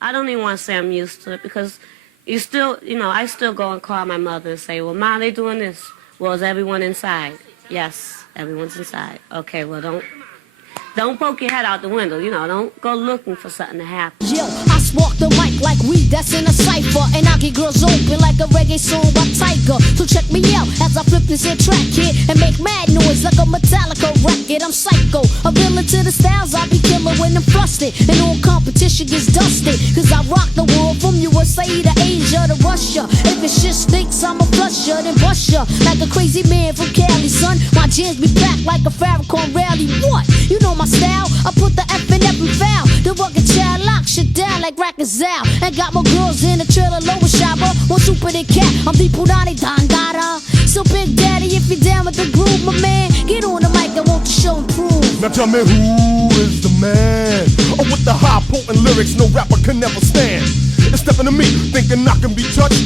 I don't even want to say I'm used to it because you still, I still go and call my mother and say, well, Ma, they doing this. Well, is everyone inside? Yes, everyone's inside. Okay, well, don't poke your head out the window, don't go looking for something to happen. Yo, I spark the mic like weed that's in a cipher, and I get girls open like a reggae song by Tiger. So check me out as I flip this here track here and make mad noise like a Metallica record. I'm psycho, a villain to the styles I be killing when I'm flustered, and all competition gets dusted. Cause I rock the world from USA to Asia to Russia. If it shit stinks, I'ma flush ya, then bust ya like a crazy man from Cali, son. My jams be back like a Farrakhan rally. What? You know my style, I put the F in every foul. The rugged child lock shit down like Rackers out. And got more girls in the trailer, lower shopper. More super than cat, I'm the Purani Dangara. So Big Daddy, if you're down with the groove, my man, get on the mic, I want the show improve. Now tell me who is the man? Oh, with the high potent lyrics no rapper can never stand. It's stepping to me, thinking I can be touched.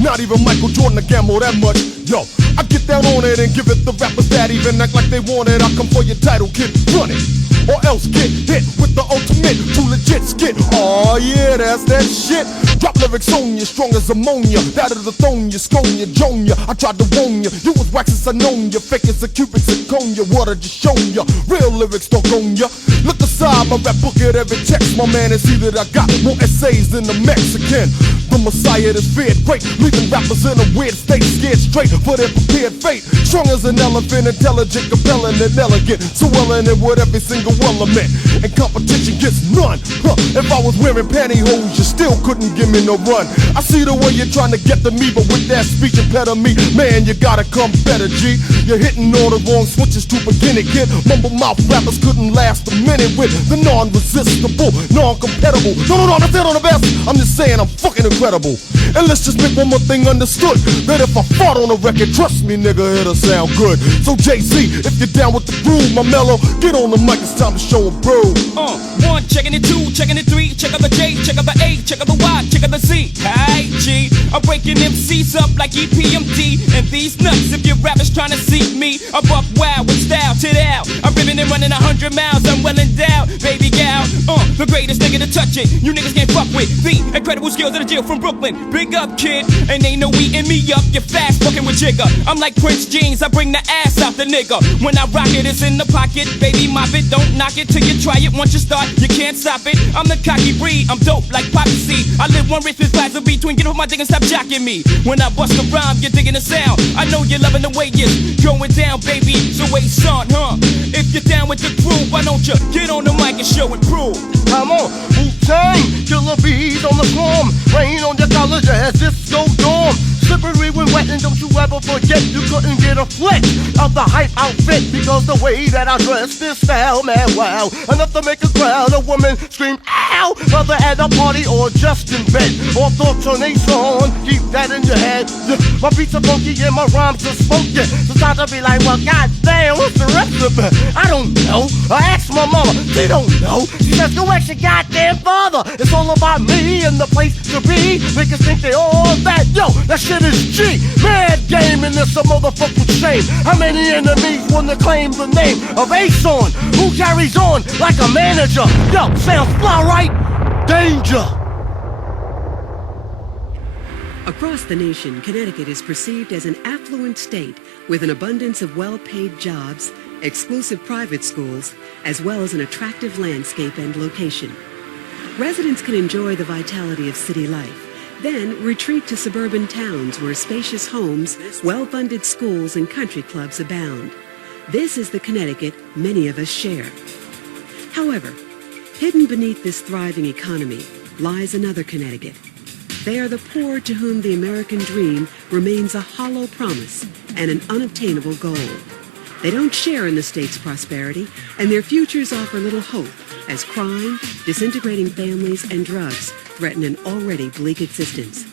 Not even Michael Jordan to gamble that much. Yo, I get down on it and give it the rappers that even act like they want it. I come for your title, kid, run it. Or else get hit with the ultimate, too legit skit. Oh yeah, that's that shit. Drop lyrics on you, strong as ammonia. That is the thone you, scone you, joan you. I tried to warn you, you was wax as I known you. Fake as a cupid zirconia, what I just shown you. Real lyrics don't own you. Look aside, my rap book at every text. My man, and see that I got more essays than the Mexican. The Messiah that's feared great, leaving rappers in a weird state, scared straight for their prepared fate. Strong as an elephant, intelligent, compelling, and elegant. So well in it with every single element, and competition gets none. If I was wearing pantyhose, you still couldn't give me no run. I see the way you're trying to get to me, but with that speech impediment, man, you gotta come better, G. You're hitting all the wrong switches to begin it, kid. Mumble mouth rappers couldn't last a minute with the non-resistible, non-compatible. No, that's it on the best. I'm just saying I'm fucking incredible. And let's just make one more thing understood, that if I fart on a record, trust me, nigga, it'll sound good. So Jay-Z, if you're down with the groove, my mellow, get on the mic, it's time to show 'em bro. One, checking it, two, checking it, three, check out the J, check out the A, check out the Y, check out the Z. Hey G, I'm breaking MCs up like EPMD. And these nuts, if your rappers trying to see me, I'm buck wild with style, tit out. I'm ripping and running 100 miles, I'm well endowed, baby gal. The greatest nigga to touch it, you niggas can't fuck with. The incredible skills of the jail from Brooklyn. Big up, kid, and ain't no eating me up. You're fast fucking with Jigger. I'm like Prince Jeans, I bring the ass out the nigga. When I rock it, it's in the pocket, baby, mop it, don't knock it till you try it. Once you start, you can't stop it. I'm the cocky breed, I'm dope like Poppy C. I live one rich with plaza between. Get off my dick and stop jocking me. When I bust a rhyme, you're digging the sound. I know you're loving the way it's going down, baby. So wait, son, if you're down with the crew, why don't you get on the mic and show and prove? Come on, Wu-Tang, killer bees on the swarm. Rain on your college ass, disco dorm. Slippery when wet, and don't you ever forget you couldn't get a flick of the hype outfit, because the way that I dress this style, man, wow, enough to make a crowd of women scream ow, whether at a party or just in bed. All thoughts on a song, keep that in your head. My beats are funky and my rhymes are spunky. Sometimes I'll be like, well, goddamn, what's the recipe? I don't know. I asked my mama, she don't know. She says, go ask your goddamn father. It's all about me and the place to be. Niggas think they all that. Yo, that shit is G. Mad game, and it's a motherfucking shame. How many enemies want to claim the name of Ace-On? Who carries on like a manager? Yo, sounds fly right? Danger. Across the nation, Connecticut is perceived as an affluent state with an abundance of well-paid jobs, exclusive private schools, as well as an attractive landscape and location. Residents can enjoy the vitality of city life, then retreat to suburban towns where spacious homes, well-funded schools, and country clubs abound. This is the Connecticut many of us share. However, hidden beneath this thriving economy lies another Connecticut. They are the poor to whom the American dream remains a hollow promise and an unobtainable goal. They don't share in the state's prosperity, and their futures offer little hope as crime, disintegrating families, and drugs threaten an already bleak existence.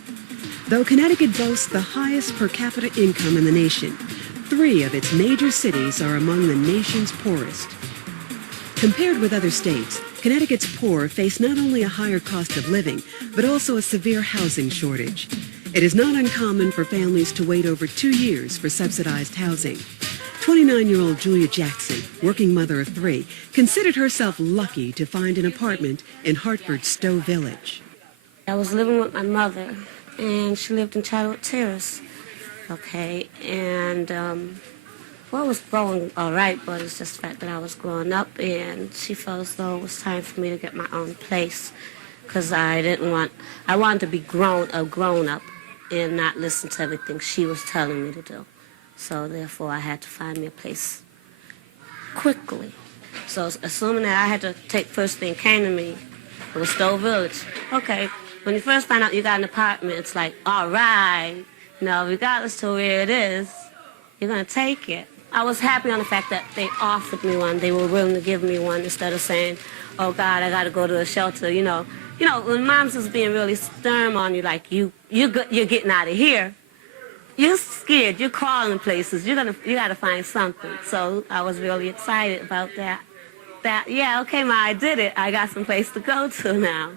Though Connecticut boasts the highest per capita income in the nation, 3 of its major cities are among the nation's poorest. Compared with other states, Connecticut's poor face not only a higher cost of living, but also a severe housing shortage. It is not uncommon for families to wait over 2 years for subsidized housing. 29-year-old Julia Jackson, working mother of 3, considered herself lucky to find an apartment in Hartford's Stowe Village. I was living with my mother, and she lived in Chadwick Terrace. Okay, and well, it was going all right, but it's just the fact that I was growing up, and she felt as though it was time for me to get my own place, because I wanted to be grown up and not listen to everything she was telling me to do. So therefore, I had to find me a place quickly. So assuming that I had to take first thing came to me, it was Stowe Village. Okay, when you first find out you got an apartment, it's like, all right, you know, regardless to where it is, you're going to take it. I was happy on the fact that they offered me one. They were willing to give me one instead of saying, oh, God, I got to go to a shelter, you know. You know, when moms is being really stern on you, like, you're getting out of here, you're scared. You're calling places. You got to find something. So I was really excited about that. Yeah, okay, Ma, I did it. I got some place to go to now.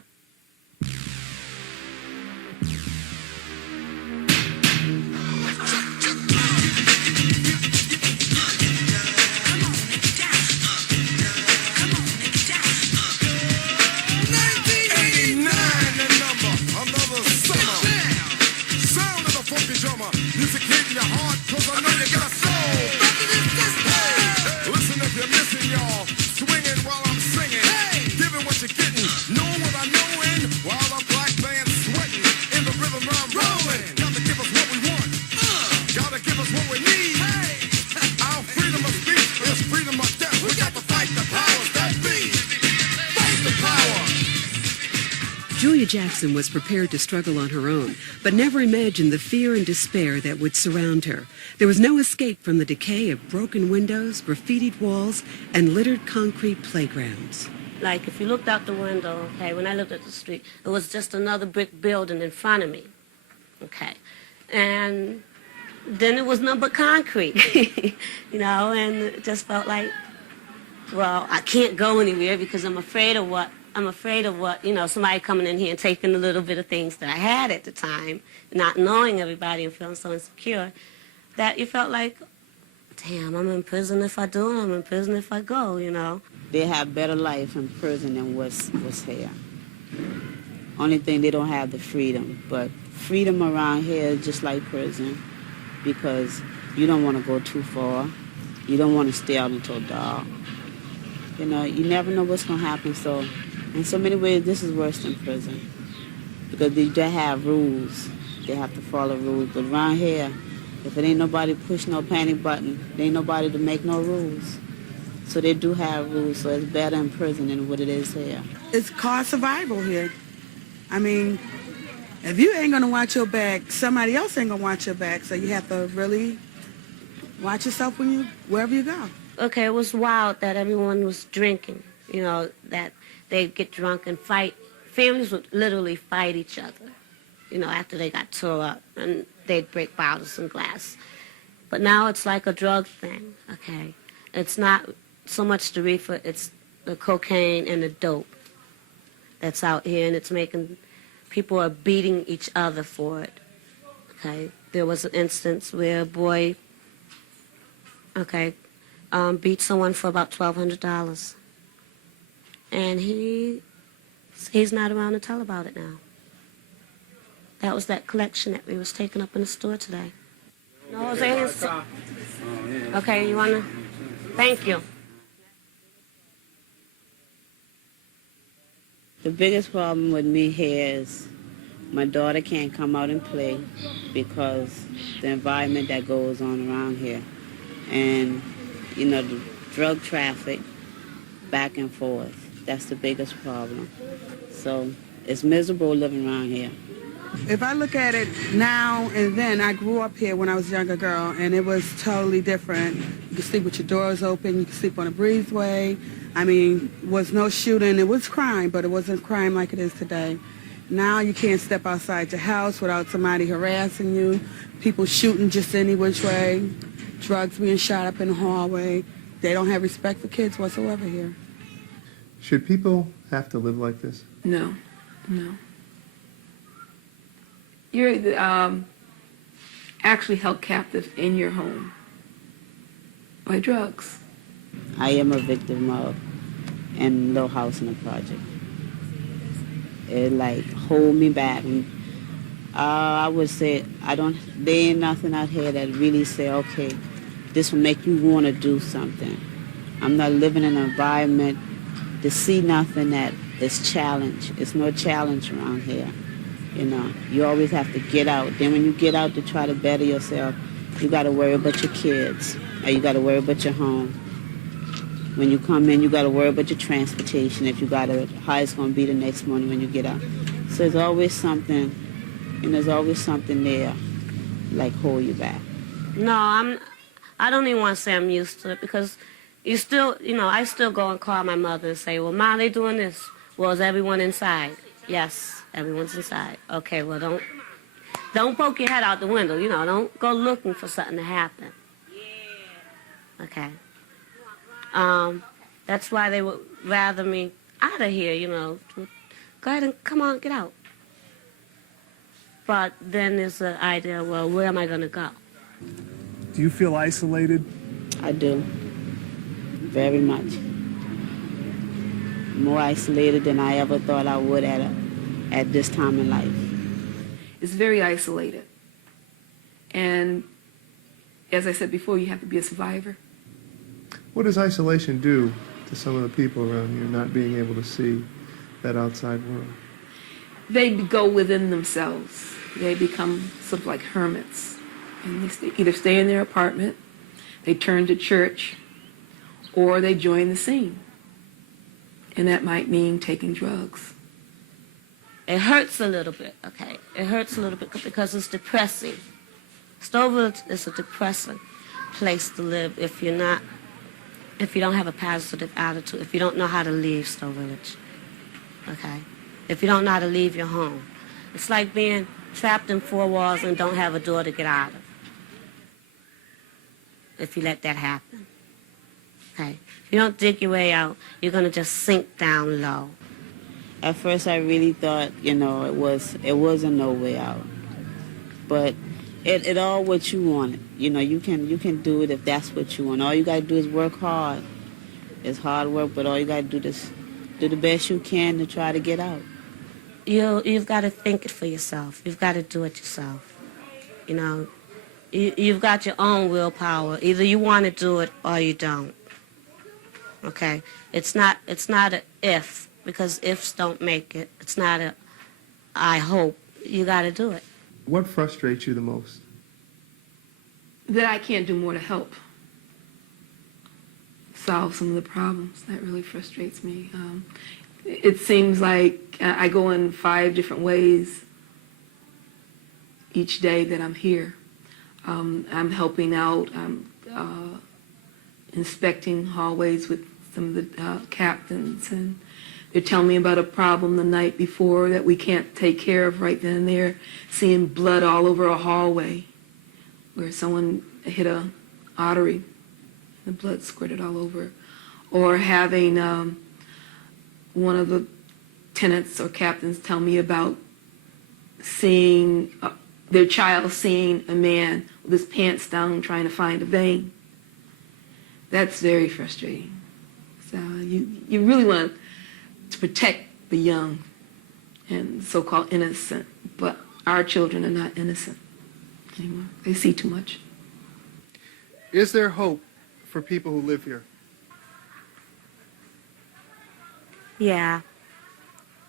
Julia Jackson was prepared to struggle on her own, but never imagined the fear and despair that would surround her. There was no escape from the decay of broken windows, graffitied walls, and littered concrete playgrounds. Like, if you looked out the window, okay, when I lived at the street, it was just another brick building in front of me, okay? And then it was nothing but concrete, you know, and it just felt like, well, I can't go anywhere because I'm afraid of what, you know, somebody coming in here and taking a little bit of things that I had at the time, not knowing everybody and feeling so insecure, that you felt like, damn, I'm in prison if I do, and I'm in prison if I go, you know. They have better life in prison than what's here. Only thing, they don't have the freedom. But freedom around here is just like prison, because you don't want to go too far. You don't want to stay out until dark. You know, you never know what's going to happen. So in so many ways, this is worse than prison, because they have rules. They have to follow rules. But around here, if it ain't nobody push no panic button, there ain't nobody to make no rules. So they do have rules, so it's better in prison than what it is here. It's called survival here. I mean, if you ain't gonna watch your back, somebody else ain't gonna watch your back. So you have to really watch yourself wherever you go. Okay, it was wild that everyone was drinking, you know, that they'd get drunk and fight. Families would literally fight each other, you know, after they got tore up, and they'd break bottles and glass. But now it's like a drug thing, okay? It's not so much the reefer, it's the cocaine and the dope that's out here, and it's making, people are beating each other for it, okay? There was an instance where a boy, okay, beat someone for about $1,200, and he's not around to tell about it now. That was that collection that we was taking up in the store today. No, okay, you wanna? Thank you. The biggest problem with me here is my daughter can't come out and play because the environment that goes on around here. And, you know, the drug traffic back and forth. That's the biggest problem. So it's miserable living around here. If I look at it now and then, I grew up here when I was a younger girl, and it was totally different. You could sleep with your doors open. You could sleep on a breezeway. I mean, was no shooting. It was crime, but it wasn't crime like it is today. Now you can't step outside your house without somebody harassing you, people shooting just any which way, drugs being shot up in the hallway. They don't have respect for kids whatsoever here. Should people have to live like this? No, no. You're actually held captive in your home. by drugs. I am a victim of in Little House in the Project. It like hold me back. I would say there ain't nothing out here that really say, okay, this will make you want to do something. I'm not living in an environment to see nothing that is challenge. It's no challenge around here. You know, you always have to get out. Then when you get out to try to better yourself, you got to worry about your kids, or you got to worry about your home. When you come in, you got to worry about your transportation. If you got to, how it's going to be the next morning when you get out. So there's always something, and there's always something there, like hold you back. No, I don't even want to say I'm used to it, because you still, you know, I still go and call my mother and say, well, Mom, they doing this. Well, is everyone inside? Yes, everyone's inside. Okay, well, don't poke your head out the window, you know, don't go looking for something to happen. Okay. That's why they would rather me out of here, you know. Go ahead and come on, get out. But then there's the idea, well, where am I going to go? Do you feel isolated? I do. Very much. More isolated than I ever thought I would at this time in life. It's very isolated. And as I said before, you have to be a survivor. What does isolation do to some of the people around you, not being able to see that outside world? They go within themselves. They become sort of like hermits. And they either stay in their apartment, they turn to church, or they join the scene. And that might mean taking drugs. It hurts a little bit, okay? It hurts a little bit because it's depressing. Stowe Village is a depressing place to live if you don't have a positive attitude, if you don't know how to leave Stowe Village, okay? If you don't know how to leave your home. It's like being trapped in four walls and don't have a door to get out of. If you let that happen, okay? If you don't dig your way out, you're going to just sink down low. At first I really thought, you know, it wasn't no way out. But it all what you wanted. You know, you can do it if that's what you want. All you got to do is work hard. It's hard work, but all you got to do is do the best you can to try to get out. You've got to think it for yourself. You've got to do it yourself. You know, you've got your own willpower. Either you want to do it or you don't. Okay? It's not an if, because ifs don't make it. It's not a I hope. You got to do it. What frustrates you the most? That I can't do more to help solve some of the problems. That really frustrates me. It seems like I go in 5 different ways each day that I'm here. I'm helping out. I'm inspecting hallways with some of the captains, and they're telling me about a problem the night before that we can't take care of right then and there, seeing blood all over a hallway where someone hit a artery, the blood squirted all over, or having one of the tenants or captains tell me about seeing their child seeing a man with his pants down trying to find a vein. That's very frustrating. So you really want to protect the young and so-called innocent, but our children are not innocent anymore. They see too much. Is there hope for people who live here? Yeah.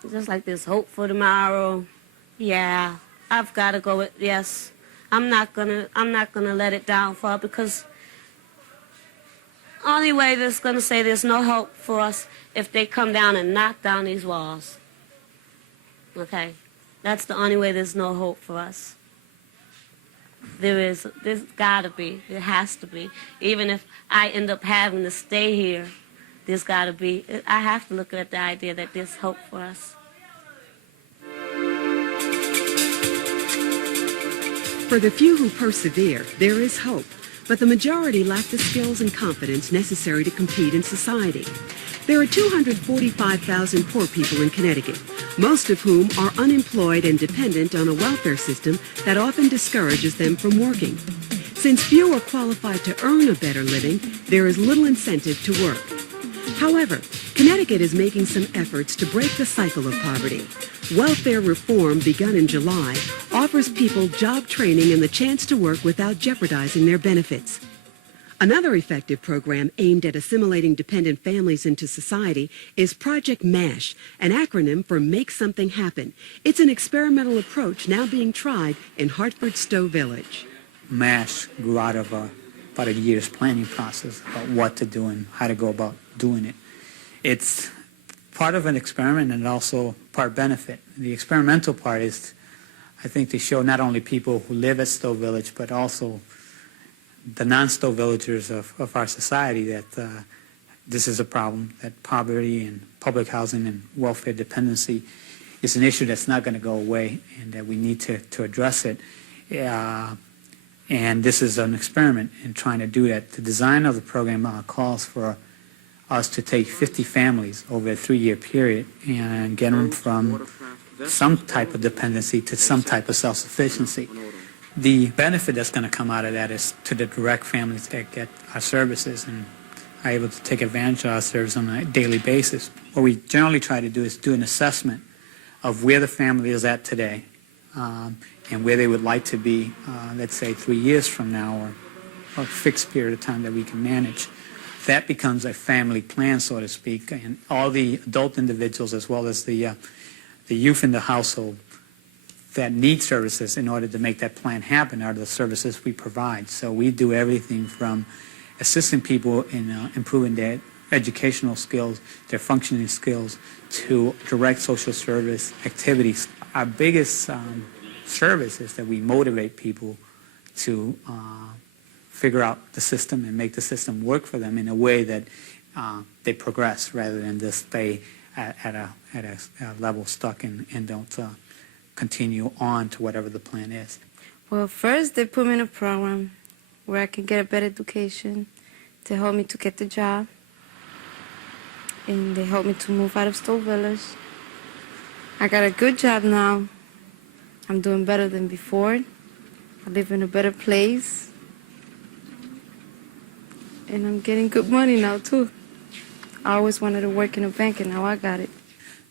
Just like there's hope for tomorrow. Yeah. I've got to go with yes. I'm not gonna let it downfall, because only way that's gonna say there's no hope for us if they come down and knock down these walls. Okay? That's the only way there's no hope for us. There's gotta be, there has to be. Even if I end up having to stay here, there's gotta be, I have to look at the idea that there's hope for us. For the few who persevere, there is hope, but the majority lack the skills and confidence necessary to compete in society. There are 245,000 poor people in Connecticut, most of whom are unemployed and dependent on a welfare system that often discourages them from working. Since few are qualified to earn a better living, there is little incentive to work. However, Connecticut is making some efforts to break the cycle of poverty. Welfare reform, begun in July, offers people job training and the chance to work without jeopardizing their benefits. Another effective program aimed at assimilating dependent families into society is Project MASH, an acronym for Make Something Happen. It's an experimental approach now being tried in Hartford Stowe Village. MASH grew out of about a year's planning process about what to do and how to go about doing it. It's part of an experiment and also part benefit. The experimental part is, I think, to show not only people who live at Stowe Village, but also the non-Stowe villagers of our society that this is a problem, that poverty and public housing and welfare dependency is an issue that's not going to go away and that we need to address it. And this is an experiment in trying to do that. The design of the program calls for us to take 50 families over a 3-year period and get them from some type of dependency to some type of self-sufficiency. The benefit that's going to come out of that is to the direct families that get our services and are able to take advantage of our service on a daily basis. What we generally try to do is do an assessment of where the family is at today and where they would like to be, let's say 3 years from now, or a fixed period of time that we can manage. That becomes a family plan, so to speak, and all the adult individuals as well as the youth in the household that need services in order to make that plan happen are the services we provide. So we do everything from assisting people in improving their educational skills, their functioning skills, to direct social service activities. Our biggest service is that we motivate people to figure out the system and make the system work for them in a way that they progress rather than just stay at a level stuck and don't continue on to whatever the plan is. Well, first they put me in a program where I can get a better education to help me to get the job. And they helped me to move out of Stowe Village. I got a good job now. I'm doing better than before. I live in a better place. And I'm getting good money now, too. I always wanted to work in a bank, and now I got it.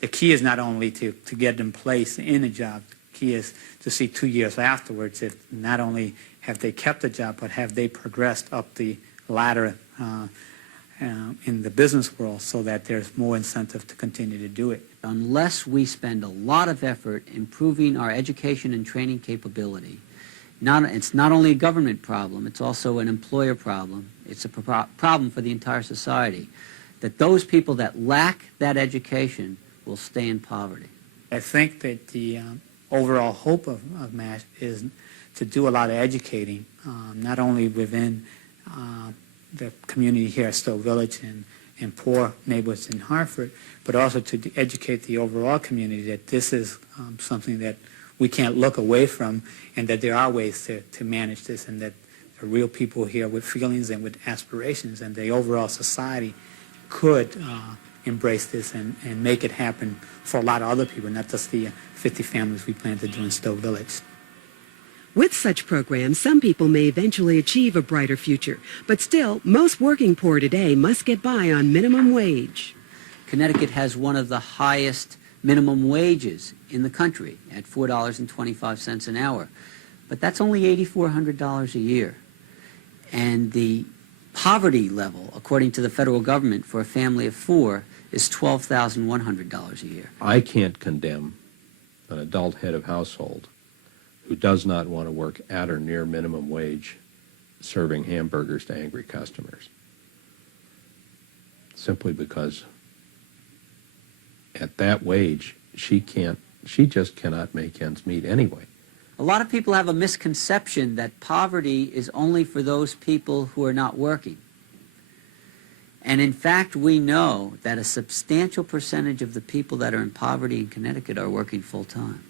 The key is not only to get them placed in a job. The key is to see 2 years afterwards if not only have they kept a job, but have they progressed up the ladder in the business world so that there's more incentive to continue to do it. Unless we spend a lot of effort improving our education and training capability, it's not only a government problem, it's also an employer problem. It's a problem for the entire society, that those people that lack that education will stay in poverty. I think that the overall hope of MASH is to do a lot of educating, not only within the community here at Stowe Village and poor neighborhoods in Hartford, but also to educate the overall community that this is something that we can't look away from and that there are ways to manage this and that there are real people here with feelings and with aspirations and the overall society could embrace this and make it happen for a lot of other people, not just the 50 families we plan to do in Stowe Village. With such programs, some people may eventually achieve a brighter future, but still, most working poor today must get by on minimum wage. Connecticut has one of the highest minimum wages in the country at $4.25 an hour, but that's only $8,400 a year. And the poverty level, according to the federal government, for a family of 4 is $12,100 a year. I can't condemn an adult head of household who does not want to work at or near minimum wage serving hamburgers to angry customers, simply because at that wage she just cannot make ends meet anyway. A lot of people have a misconception that poverty is only for those people who are not working. And in fact, we know that a substantial percentage of the people that are in poverty in Connecticut are working full-time.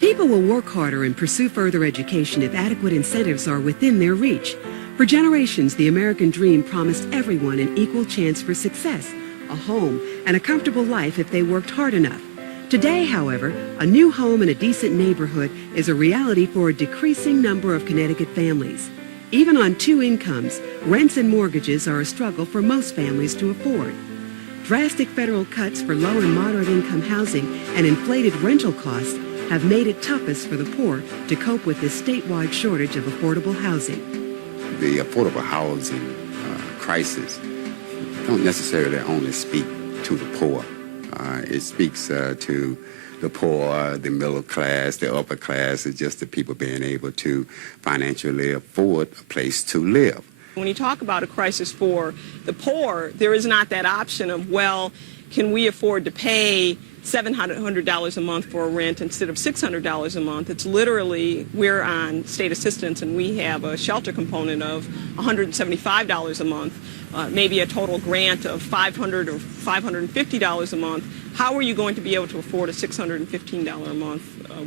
People will work harder and pursue further education if adequate incentives are within their reach. For generations, the American dream promised everyone an equal chance for success, a home, and a comfortable life if they worked hard enough. Today, however, a new home in a decent neighborhood is a reality for a decreasing number of Connecticut families. Even on two incomes, rents and mortgages are a struggle for most families to afford. Drastic federal cuts for low and moderate income housing and inflated rental costs have made it toughest for the poor to cope with this statewide shortage of affordable housing. The affordable housing crisis don't necessarily only speak to the poor. It speaks to the poor, the middle class, the upper class, it's just the people being able to financially afford a place to live. When you talk about a crisis for the poor, there is not that option of, well, can we afford to pay $700 a month for a rent instead of $600 a month? It's literally, we're on state assistance and we have a shelter component of $175 a month, maybe a total grant of $500 or $550 a month. How are you going to be able to afford a $615 a month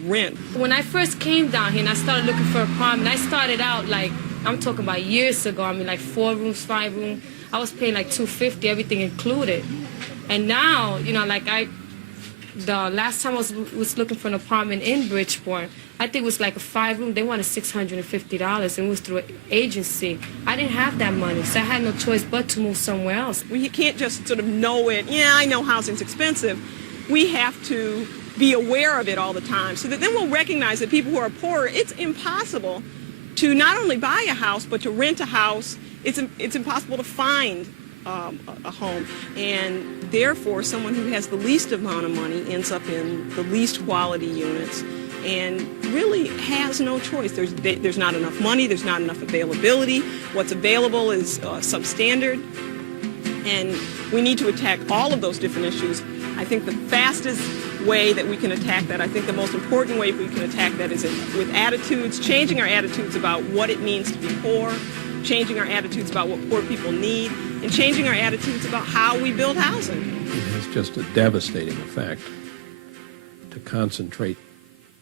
rent? When I first came down here and I started looking for an apartment, I started out like, I'm talking about years ago, I mean like 4 rooms, 5 rooms. I was paying like $250, everything included. And now, you know, like the last time I was looking for an apartment in Bridgeport, I think it was like a 5-room. They wanted $650, and it was through an agency. I didn't have that money, so I had no choice but to move somewhere else. We can't just sort of know it. Yeah, I know housing's expensive. We have to be aware of it all the time, so that then we'll recognize that people who are poorer, it's impossible to not only buy a house, but to rent a house. It's impossible to find a home, and therefore someone who has the least amount of money ends up in the least quality units and really has no choice. There's not enough money, there's not enough availability. What's available is substandard, and we need to attack all of those different issues. I think the fastest way that we can attack that, I think the most important way we can attack that is with attitudes, changing our attitudes about what it means to be poor, changing our attitudes about what poor people need, and changing our attitudes about how we build housing. It has just a devastating effect to concentrate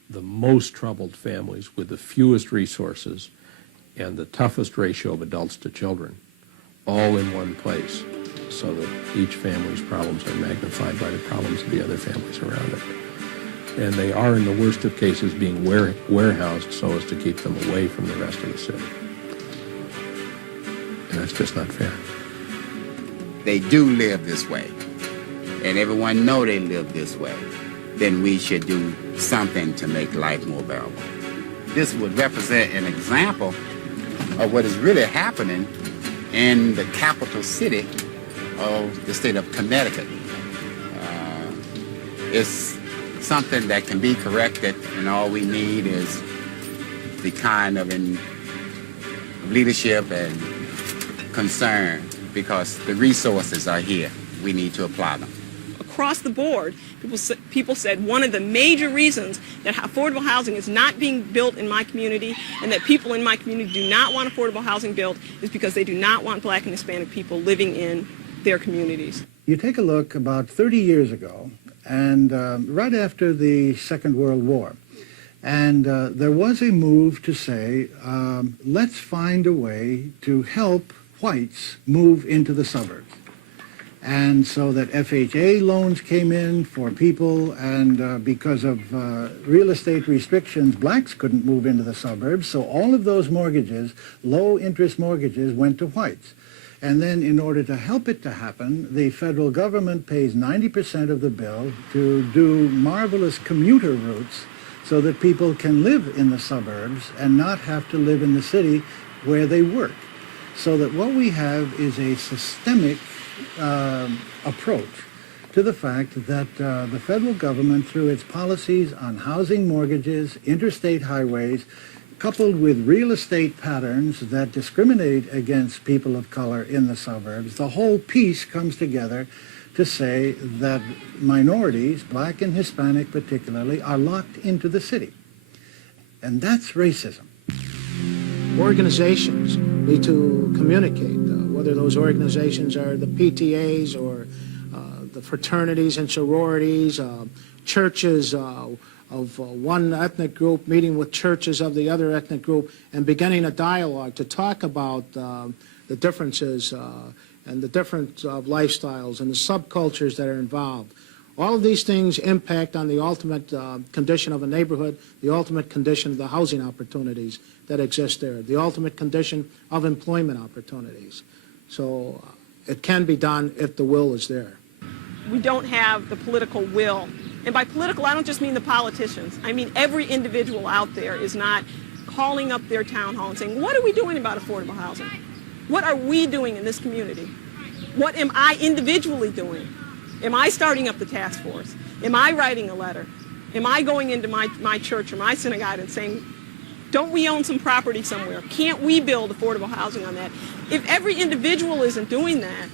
the most troubled families with the fewest resources and the toughest ratio of adults to children all in one place, so that each family's problems are magnified by the problems of the other families around it. And they are, in the worst of cases, being warehoused so as to keep them away from the rest of the city. And that's just not fair. They do live this way, and everyone know they live this way. Then we should do something to make life more bearable. This would represent an example of what is really happening in the capital city of the state of Connecticut. It's something that can be corrected, and all we need is the kind of leadership and concern, because the resources are here. We need to apply them. Across the board, people said one of the major reasons that affordable housing is not being built in my community and that people in my community do not want affordable housing built is because they do not want Black and Hispanic people living in their communities. You take a look about 30 years ago, and right after the Second World War, and there was a move to say, let's find a way to help whites move into the suburbs. And so that FHA loans came in for people, and because of real estate restrictions, blacks couldn't move into the suburbs, so all of those mortgages, low-interest mortgages, went to whites. And then in order to help it to happen, the federal government pays 90% of the bill to do marvelous commuter routes so that people can live in the suburbs and not have to live in the city where they work. So that what we have is a systemic approach to the fact that the federal government, through its policies on housing mortgages, interstate highways, coupled with real estate patterns that discriminate against people of color in the suburbs, the whole piece comes together to say that minorities, Black and Hispanic particularly, are locked into the city. And that's racism. Organizations need to communicate, whether those organizations are the PTAs or the fraternities and sororities, churches of one ethnic group meeting with churches of the other ethnic group and beginning a dialogue to talk about the differences and the different lifestyles and the subcultures that are involved. All of these things impact on the ultimate condition of a neighborhood, the ultimate condition of the housing opportunities that exist there, the ultimate condition of employment opportunities. So it can be done if the will is there. We don't have the political will. And by political, I don't just mean the politicians. I mean every individual out there is not calling up their town hall and saying, what are we doing about affordable housing? What are we doing in this community? What am I individually doing? Am I starting up the task force? Am I writing a letter? Am I going into my church or my synagogue and saying, don't we own some property somewhere? Can't we build affordable housing on that? If every individual isn't doing that,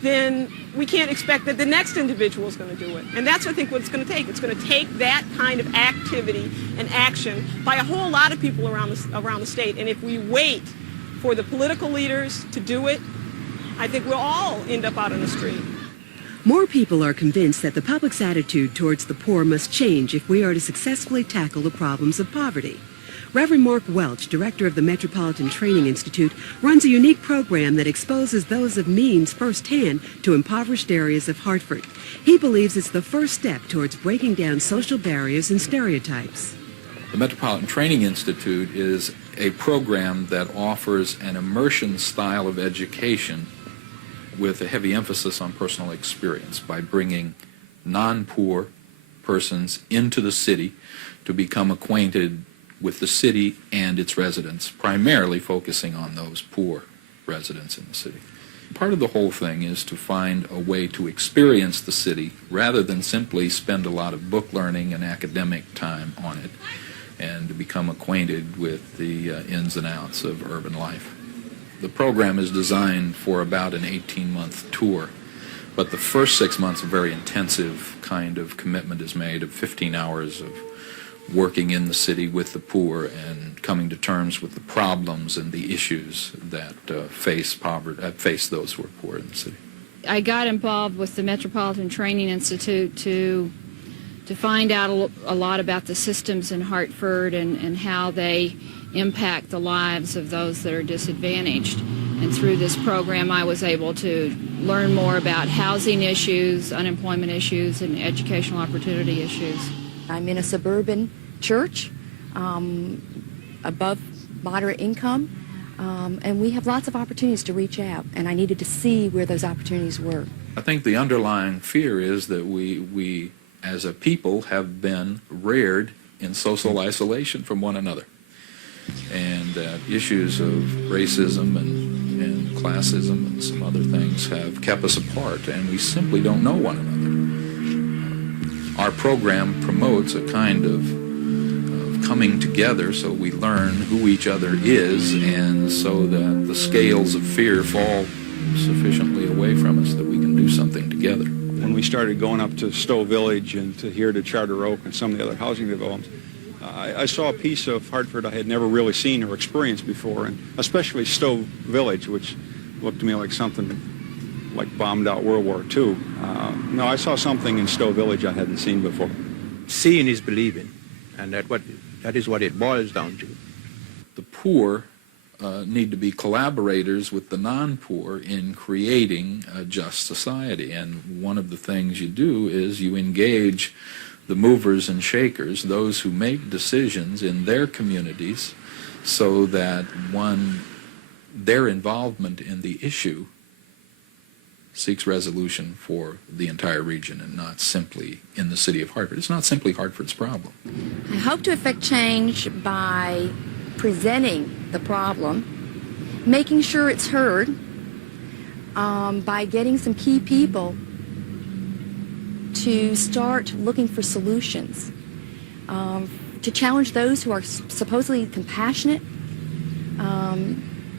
then we can't expect that the next individual is going to do it. And that's, I think, what it's going to take. It's going to take that kind of activity and action by a whole lot of people around the state. And if we wait for the political leaders to do it, I think we'll all end up out on the street. More people are convinced that the public's attitude towards the poor must change if we are to successfully tackle the problems of poverty. Reverend Mark Welch, director of the Metropolitan Training Institute, runs a unique program that exposes those of means firsthand to impoverished areas of Hartford. He believes it's the first step towards breaking down social barriers and stereotypes. The Metropolitan Training Institute is a program that offers an immersion style of education with a heavy emphasis on personal experience by bringing non-poor persons into the city to become acquainted with the city and its residents, primarily focusing on those poor residents in the city. Part of the whole thing is to find a way to experience the city rather than simply spend a lot of book learning and academic time on it, and to become acquainted with the ins and outs of urban life. The program is designed for about an 18-month tour, but the first 6 months a very intensive kind of commitment is made of 15 hours of working in the city with the poor and coming to terms with the problems and the issues that face those who are poor in the city. I got involved with the Metropolitan Training Institute to find out a lot about the systems in Hartford and how they impact the lives of those that are disadvantaged. And through this program, I was able to learn more about housing issues, unemployment issues, and educational opportunity issues. I'm in a suburban church, above moderate income, and we have lots of opportunities to reach out, and I needed to see where those opportunities were. I think the underlying fear is that we as a people have been reared in social isolation from one another, and issues of racism and classism and some other things have kept us apart, and we simply don't know one another. Our program promotes a kind of coming together so we learn who each other is, and so that the scales of fear fall sufficiently away from us that we can do something together. When we started going up to Stowe Village and to here to Charter Oak and some of the other housing developments, I saw a piece of Hartford I had never really seen or experienced before, and especially Stowe Village, which looked to me like something like bombed out World War II. No, I saw something in Stowe Village I hadn't seen before. Seeing is believing, and that is what it boils down to. The poor need to be collaborators with the non-poor in creating a just society, and one of the things you do is you engage the movers and shakers, those who make decisions in their communities, so that their involvement in the issue seeks resolution for the entire region and not simply in the city of Hartford. It's not simply Hartford's problem. I hope to effect change by presenting the problem, making sure it's heard, by getting some key people to start looking for solutions, to challenge those who are supposedly compassionate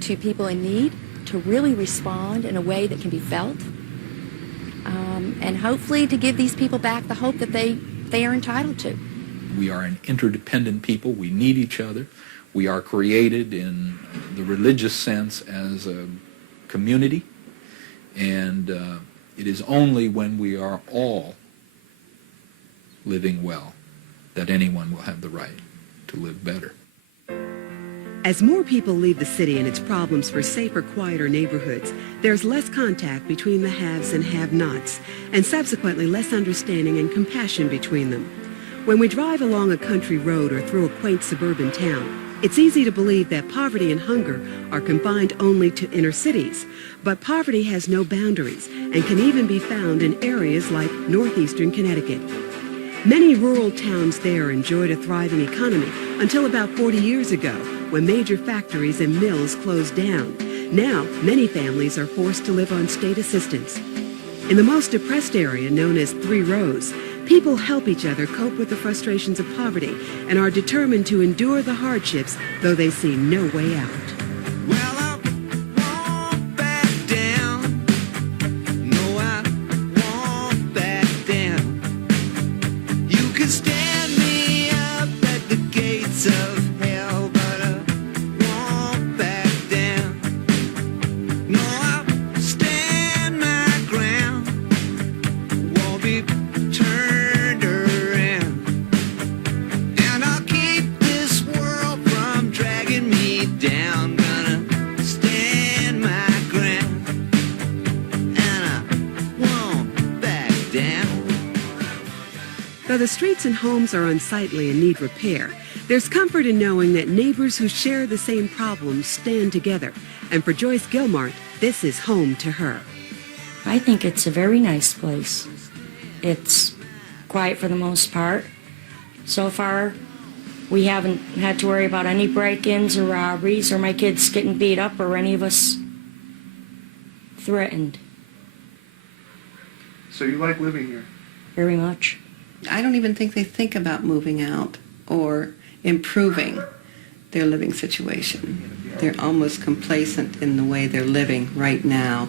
to people in need, to really respond in a way that can be felt, and hopefully to give these people back the hope that they are entitled to. We are an interdependent people. We need each other. We are created in the religious sense as a community, and it is only when we are all living well that anyone will have the right to live better. As more people leave the city and its problems for safer, quieter neighborhoods, there's less contact between the haves and have-nots, and subsequently less understanding and compassion between them. When we drive along a country road or through a quaint suburban town, it's easy to believe that poverty and hunger are confined only to inner cities, but poverty has no boundaries and can even be found in areas like northeastern Connecticut. Many rural towns there enjoyed a thriving economy until about 40 years ago, when major factories and mills closed down. Now, many families are forced to live on state assistance. In the most depressed area, known as 3 Rows, people help each other cope with the frustrations of poverty and are determined to endure the hardships, though they see no way out. Though the streets and homes are unsightly and need repair, there's comfort in knowing that neighbors who share the same problems stand together. And for Joyce Gilmart, this is home to her. I think it's a very nice place. It's quiet for the most part. So far, we haven't had to worry about any break-ins or robberies or my kids getting beat up or any of us threatened. So you like living here? Very much. I don't even think they think about moving out or improving their living situation. They're almost complacent in the way they're living right now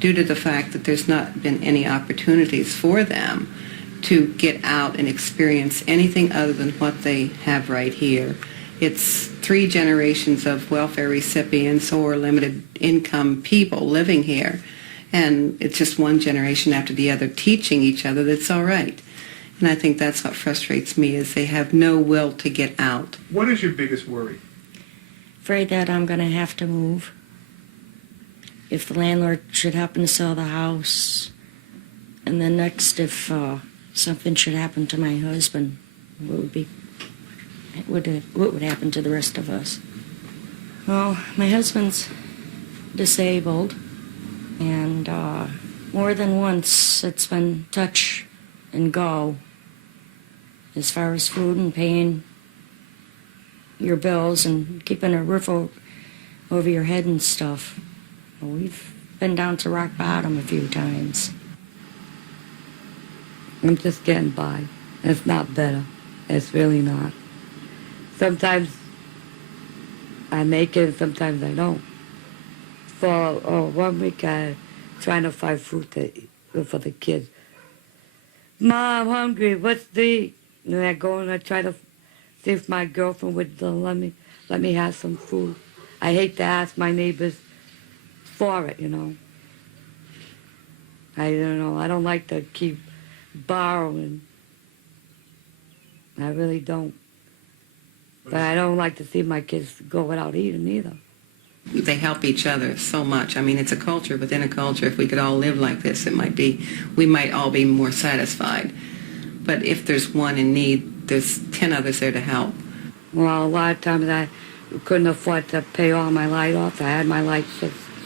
due to the fact that there's not been any opportunities for them to get out and experience anything other than what they have right here. It's 3 generations of welfare recipients or limited income people living here, and it's just one generation after the other teaching each other that's all right. And I think that's what frustrates me, is they have no will to get out. What is your biggest worry? Afraid that I'm going to have to move. If the landlord should happen to sell the house, and then next if something should happen to my husband, what would happen to the rest of us? Well, my husband's disabled, and more than once it's been touch and go as far as food and paying your bills and keeping a roof over your head and stuff. We've been down to rock bottom a few times. I'm just getting by. It's not better. It's really not. Sometimes I make it, sometimes I don't. For 1 week, I trying to find food to eat for the kids. Mom, I'm hungry. What's to eat? And I go and I try to see if my girlfriend would let me have some food. I hate to ask my neighbors for it, you know. I don't know. I don't like to keep borrowing. I really don't. But I don't like to see my kids go without eating either. They help each other so much. I mean, it's a culture within a culture. If we could all live like this, we might all be more satisfied. But if there's one in need, there's 10 others there to help. Well, a lot of times I couldn't afford to pay all my light off. I had my lights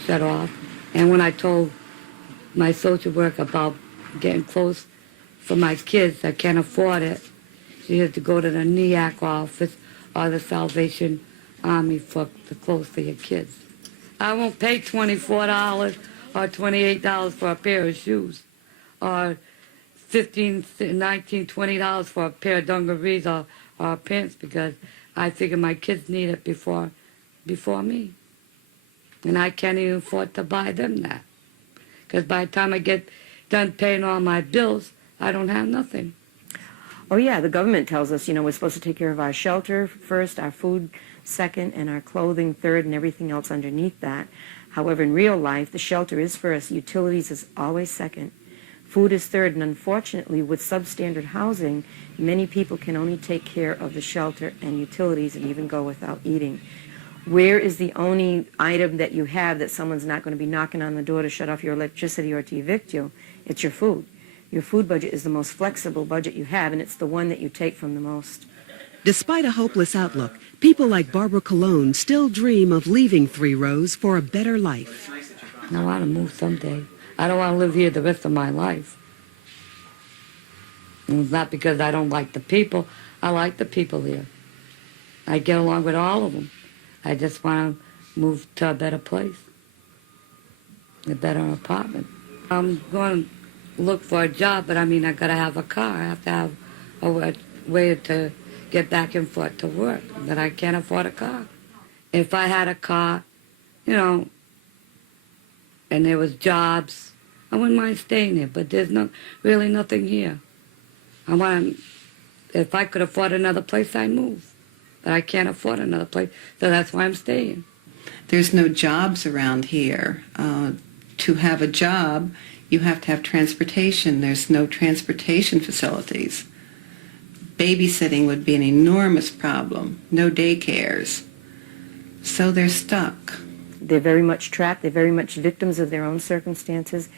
shut off. And when I told my social worker about getting clothes for my kids, I can't afford it. She had to go to the NEAC office or the Salvation Army for the clothes for your kids. I won't pay $24 or $28 for a pair of shoes, or $15, $19, $20 for a pair of dungarees or pants, because I figure my kids need it before me. And I can't even afford to buy them that. Because by the time I get done paying all my bills, I don't have nothing. Oh yeah, the government tells us, we're supposed to take care of our shelter first, our food second, and our clothing third, and everything else underneath that. However, in real life, the shelter is first, utilities is always second, food is third, and unfortunately, with substandard housing, many people can only take care of the shelter and utilities and even go without eating. Where is the only item that you have that someone's not going to be knocking on the door to shut off your electricity or to evict you? It's your food. Your food budget is the most flexible budget you have, and it's the one that you take from the most. Despite a hopeless outlook, people like Barbara Colon still dream of leaving Three Rows for a better life. I want to move someday. I don't want to live here the rest of my life. And it's not because I don't like the people. I like the people here. I get along with all of them. I just want to move to a better place, a better apartment. I'm going to look for a job, but I mean, I got to have a car. I have to have a way to get back and forth to work, but I can't afford a car. If I had a car, you know, and there was jobs, I wouldn't mind staying here, but there's really nothing here. If I could afford another place, I'd move. But I can't afford another place, so that's why I'm staying. There's no jobs around here. To have a job, you have to have transportation. There's no transportation facilities. Babysitting would be an enormous problem. No daycares. So they're stuck. They're very much trapped. They're very much victims of their own circumstances.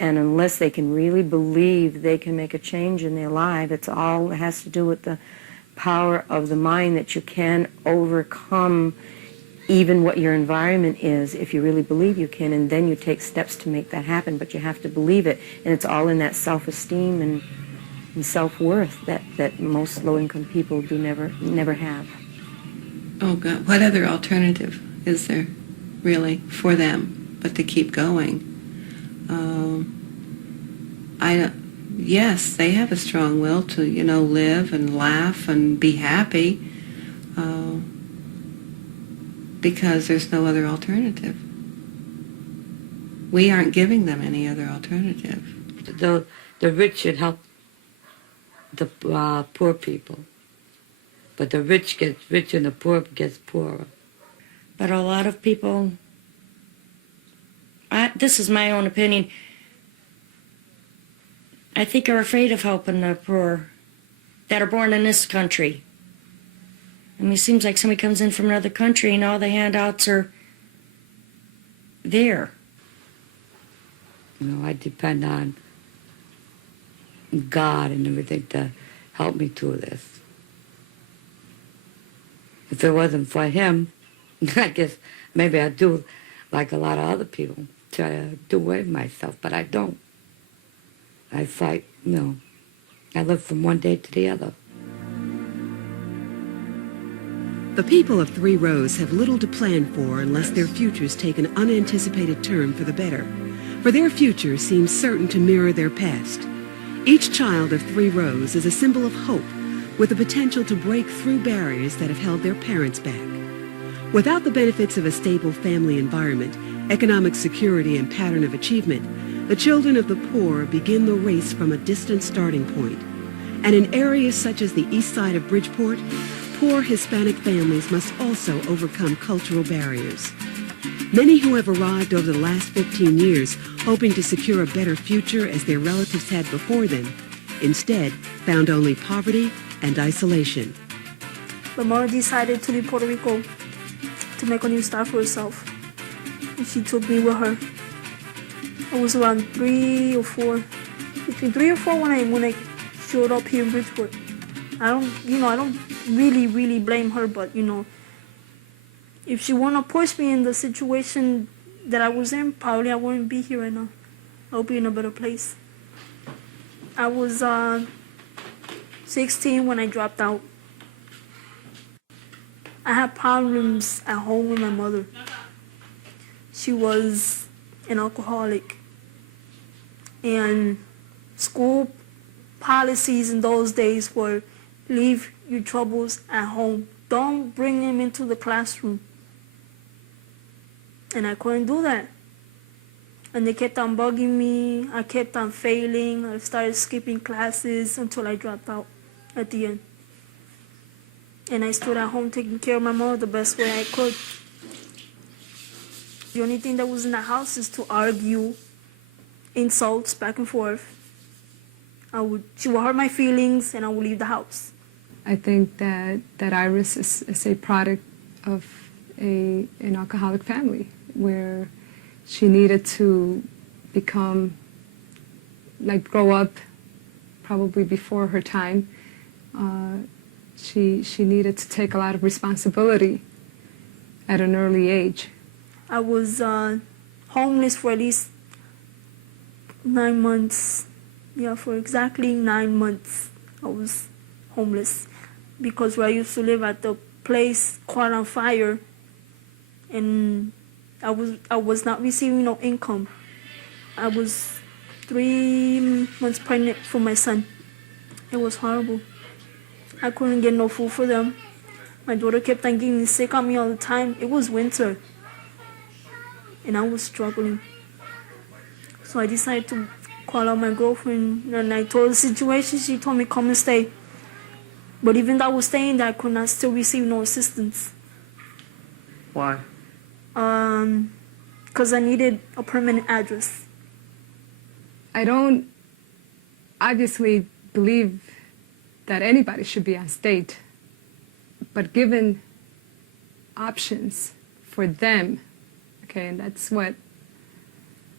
And unless they can really believe they can make a change in their life, it has to do with the power of the mind, that you can overcome even what your environment is if you really believe you can, and then you take steps to make that happen, but you have to believe it, and it's all in that self-esteem and self-worth that most low-income people do never have. Oh God, what other alternative is there really for them but to keep going? Yes, they have a strong will to, live and laugh and be happy because there's no other alternative. We aren't giving them any other alternative. The rich should help the poor people, but the rich gets rich and the poor gets poorer. But a lot of people, this is my own opinion, I think are afraid of helping the poor that are born in this country. I mean, it seems like somebody comes in from another country and all the handouts are there. I depend on God and everything to help me through this. If it wasn't for Him, I guess maybe I'd do like a lot of other people, try to do away with myself, but I don't. I fight, I live from one day to the other. The people of Three Rows have little to plan for unless their futures take an unanticipated turn for the better. For their future seems certain to mirror their past. Each child of Three Rows is a symbol of hope, with the potential to break through barriers that have held their parents back. Without the benefits of a stable family environment, economic security, and pattern of achievement, the children of the poor begin the race from a distant starting point. And in areas such as the east side of Bridgeport, poor Hispanic families must also overcome cultural barriers. Many who have arrived over the last 15 years hoping to secure a better future as their relatives had before them, instead found only poverty and isolation. My mother decided to leave Puerto Rico to make a new start for herself. And she took me with her. I was around between 3 or 4 when I showed up here in Bridgeport. I don't really blame her, but if she wanna push me in the situation that I was in, probably I wouldn't be here right now. I would be in a better place. I was 16 when I dropped out. I had problems at home with my mother. She was an alcoholic. And school policies in those days were leave your troubles at home. Don't bring them into the classroom. And I couldn't do that. And they kept on bugging me. I kept on failing. I started skipping classes until I dropped out at the end. And I stood at home taking care of my mother the best way I could. The only thing that was in the house is to argue, insults back and forth. She would hurt my feelings and I would leave the house. I think that Iris is a product of an alcoholic family where she needed to become, like, grow up probably before her time. She needed to take a lot of responsibility at an early age. I was homeless for at least 9 months. Yeah, for exactly 9 months I was homeless, because where I used to live at the place caught on fire, and I was not receiving no income. I was 3 months pregnant for my son. It was horrible. I couldn't get no food for them. My daughter kept on getting sick on me all the time. It was winter, and I was struggling. So I decided to call out my girlfriend, and I told her the situation. She told me, come and stay. But even though I was staying there, I could not still receive no assistance. Why? Because I needed a permanent address. I don't obviously believe that anybody should be on state, but given options for them, okay, and that's what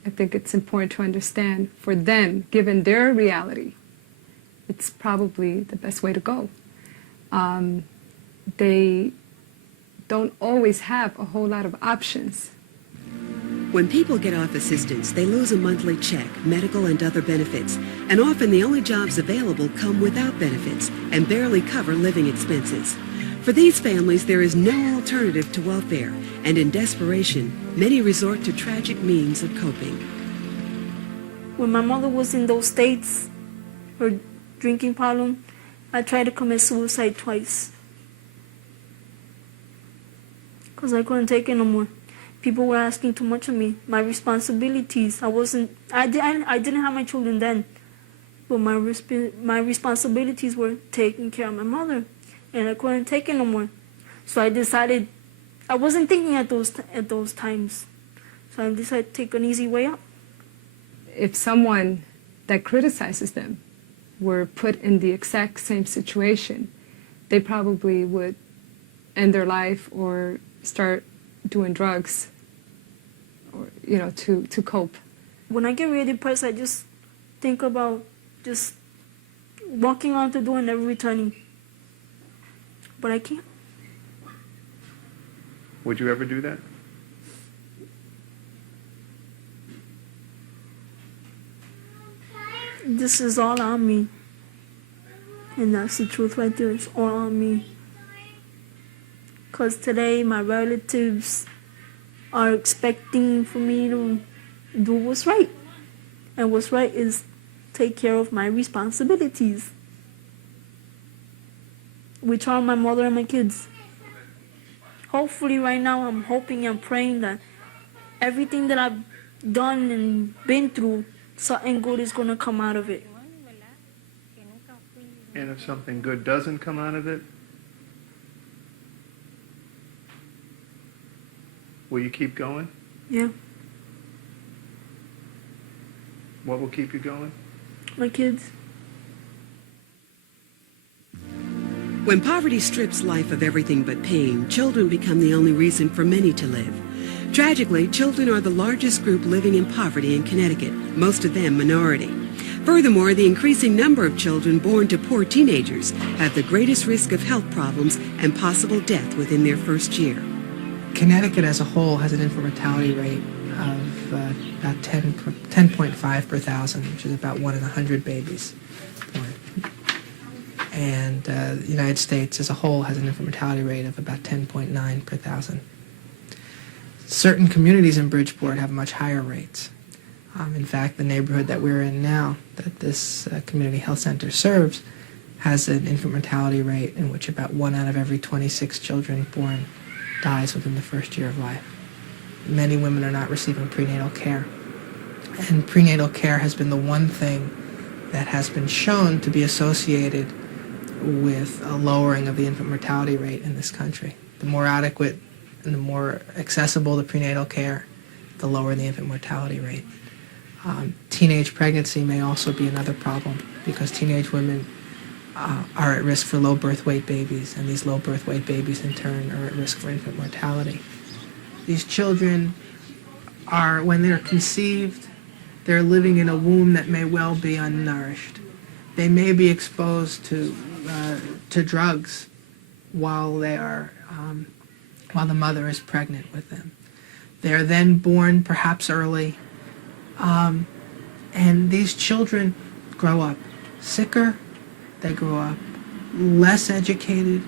I think it's important to understand, for them, given their reality, it's probably the best way to go. They don't always have a whole lot of options. When people get off assistance, they lose a monthly check, medical and other benefits, and often the only jobs available come without benefits and barely cover living expenses. For these families, there is no alternative to welfare, and in desperation, many resort to tragic means of coping. When my mother was in those states, her drinking problem, I tried to commit suicide twice, because I couldn't take it no more. People were asking too much of me. My responsibilities, I didn't have my children then, but my responsibilities were taking care of my mother, and I couldn't take it no more. So I decided, I wasn't thinking at those times, so I decided to take an easy way out. If someone that criticizes them were put in the exact same situation, they probably would end their life or start doing drugs, or, you know, to cope. When I get really depressed, I just think about just walking out the door and never returning. But I can't. Would you ever do that? This is all on me. And that's the truth right there. It's all on me. Because today my relatives are expecting for me to do what's right. And what's right is take care of my responsibilities, which are my mother and my kids. Hopefully right now I'm hoping and praying that everything that I've done and been through, something good is going to come out of it. And if something good doesn't come out of it, will you keep going? Yeah. What will keep you going? My kids. When poverty strips life of everything but pain, children become the only reason for many to live. Tragically, children are the largest group living in poverty in Connecticut, most of them minority. Furthermore, the increasing number of children born to poor teenagers have the greatest risk of health problems and possible death within their first year. Connecticut as a whole has an infant mortality rate of about 10.5 per thousand, which is about 1 in 100 babies born. And the United States as a whole has an infant mortality rate of about 10.9 per thousand. Certain communities in Bridgeport have much higher rates. In fact, the neighborhood that we're in now, that this community health center serves, has an infant mortality rate in which about 1 out of every 26 children born dies within the first year of life. Many women are not receiving prenatal care. And prenatal care has been the one thing that has been shown to be associated with a lowering of the infant mortality rate in this country. The more adequate and the more accessible the prenatal care, the lower the infant mortality rate. Teenage pregnancy may also be another problem because teenage women are at risk for low birth weight babies, and these low birth weight babies in turn are at risk for infant mortality. These children are, when they're conceived, they're living in a womb that may well be unnourished. They may be exposed to drugs while they are while the mother is pregnant with them. They are then born perhaps early, and these children grow up sicker, they grow up less educated,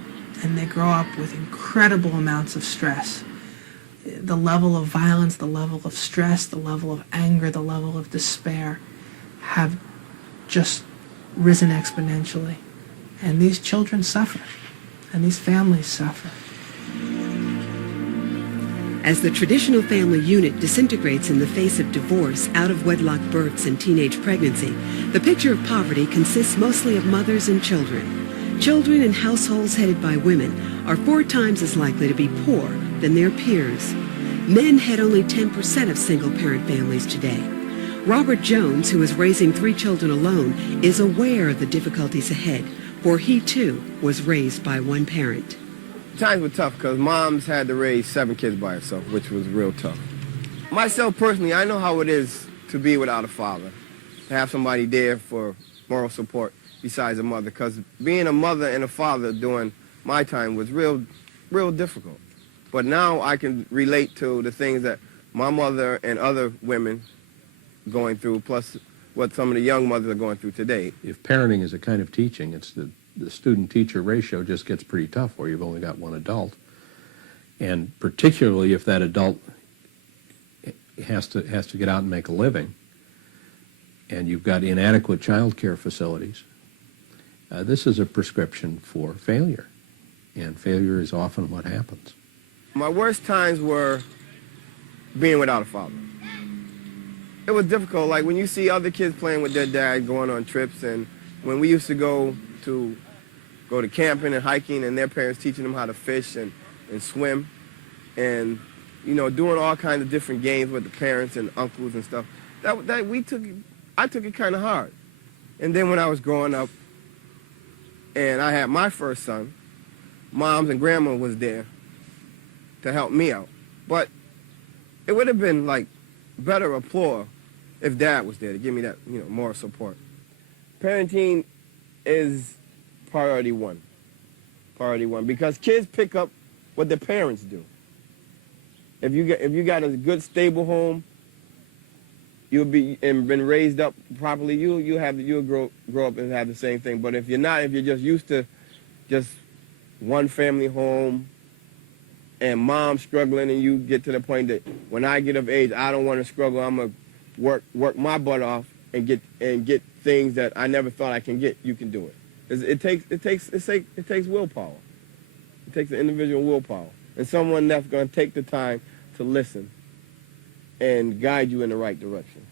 and they grow up with incredible amounts of stress. The level of violence, the level of stress, the level of anger, the level of despair have just risen exponentially. And these children suffer, and these families suffer. As the traditional family unit disintegrates in the face of divorce, out-of-wedlock births, and teenage pregnancy, the picture of poverty consists mostly of mothers and children. Children in households headed by women are 4 times as likely to be poor than their peers. Men head only 10% of single-parent families today. Robert Jones, who is raising 3 children alone, is aware of the difficulties ahead, for he too was raised by one parent. Times were tough because moms had to raise 7 kids by herself, which was real tough. Myself personally, I know how it is to be without a father, to have somebody there for moral support besides a mother, because being a mother and a father during my time was real difficult. But now I can relate to the things that my mother and other women going through, plus what some of the young mothers are going through today. If parenting is a kind of teaching, it's the student-teacher ratio just gets pretty tough where you've only got one adult. And particularly if that adult has to get out and make a living, and you've got inadequate child care facilities, this is a prescription for failure. And failure is often what happens. My worst times were being without a father. It was difficult, like when you see other kids playing with their dad, going on trips, and when we used to go to camping and hiking, and their parents teaching them how to fish and swim, and doing all kinds of different games with the parents and uncles and stuff. I took it kind of hard. And then when I was growing up, and I had my first son, moms and grandma was there to help me out. But it would have been like better applause if dad was there to give me that moral support. Parenting is priority one, because kids pick up what their parents do. If you got a good stable home, you'll be and been raised up properly, you'll grow up and have the same thing. But if you're not, if you're just used to just one family home and mom struggling, and you get to the point that when I get of age, I don't want to struggle, I'm gonna work my butt off and get things that I never thought I can get, you can do it. It takes willpower. It takes an individual willpower and someone that's going to take the time to listen and guide you in the right direction.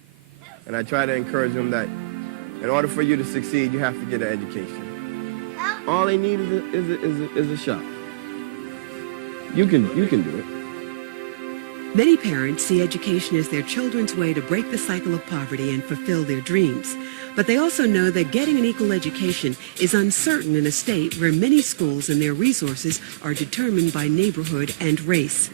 And I try to encourage them that in order for you to succeed, you have to get an education. All they need is a shot. You can do it. Many parents see education as their children's way to break the cycle of poverty and fulfill their dreams. But they also know that getting an equal education is uncertain in a state where many schools and their resources are determined by neighborhood and race.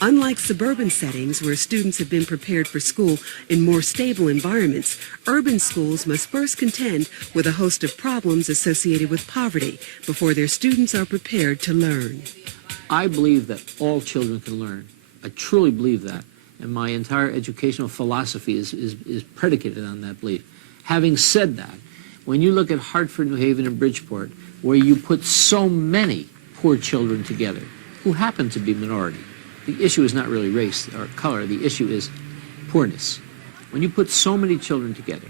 Unlike suburban settings where students have been prepared for school in more stable environments, urban schools must first contend with a host of problems associated with poverty before their students are prepared to learn. I believe that all children can learn. I truly believe that, and my entire educational philosophy is predicated on that belief. Having said that, when you look at Hartford, New Haven, and Bridgeport, where you put so many poor children together who happen to be minority, the issue is not really race or color, the issue is poorness. When you put so many children together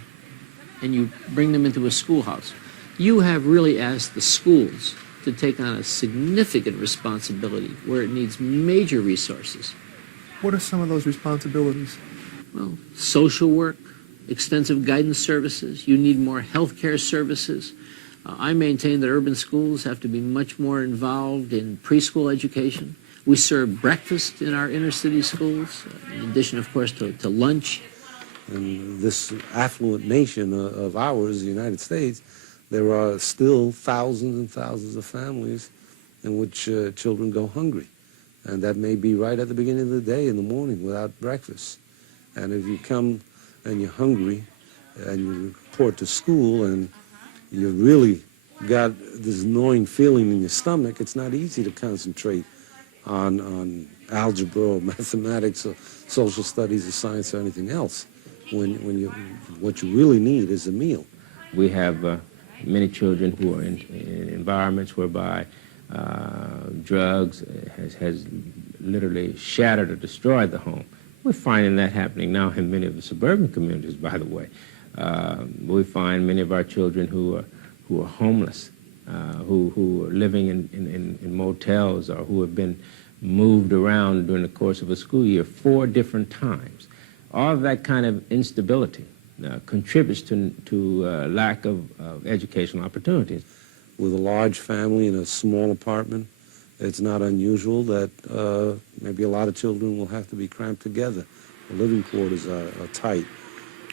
and you bring them into a schoolhouse, you have really asked the schools to take on a significant responsibility where it needs major resources. What are some of those responsibilities? Well, social work, extensive guidance services. You need more health care services. I maintain that urban schools have to be much more involved in preschool education. We serve breakfast in our inner city schools, in addition, of course, to lunch. In this affluent nation of ours, the United States, there are still thousands and thousands of families in which children go hungry. And that may be right at the beginning of the day in the morning without breakfast. And if you come and you're hungry and you report to school and you really got this gnawing feeling in your stomach, it's not easy to concentrate on algebra or mathematics or social studies or science or anything else when what you really need is a meal. We have many children who are in environments whereby drugs has literally shattered or destroyed the home. We're finding that happening now in many of the suburban communities, by the way. We find many of our children who are homeless, who are living in motels or who have been moved around during the course of a school year 4 different times. All of that kind of instability contributes to lack of educational opportunities. With a large family in a small apartment, it's not unusual that maybe a lot of children will have to be cramped together. The living quarters are tight,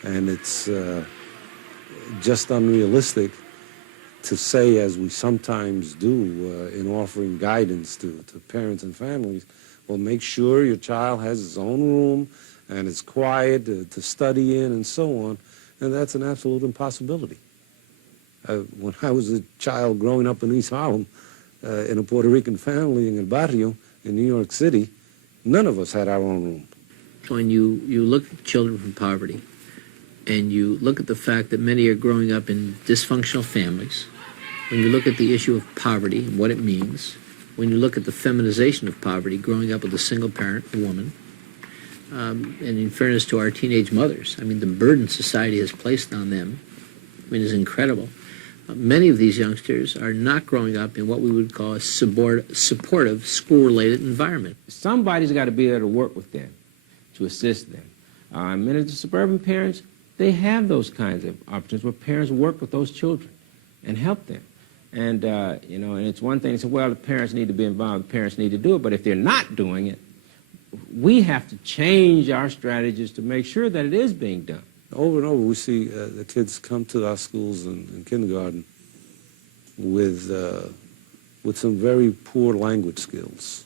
and it's just unrealistic to say, as we sometimes do in offering guidance to parents and families, well, make sure your child has his own room and it's quiet to study in and so on, and that's an absolute impossibility. When I was a child growing up in East Harlem, in a Puerto Rican family in El Barrio in New York City, none of us had our own room. When you look at children from poverty, and you look at the fact that many are growing up in dysfunctional families, when you look at the issue of poverty and what it means, when you look at the feminization of poverty, growing up with a single parent, a woman, and in fairness to our teenage mothers, I mean, the burden society has placed on them, I mean, is incredible. Many of these youngsters are not growing up in what we would call a supportive school-related environment. Somebody's got to be there to work with them, to assist them. Many of the suburban parents, they have those kinds of opportunities where parents work with those children and help them. And, you know, and it's one thing to say, well, the parents need to be involved, the parents need to do it, but if they're not doing it, we have to change our strategies to make sure that it is being done. Over and over, we see the kids come to our schools in kindergarten with some very poor language skills.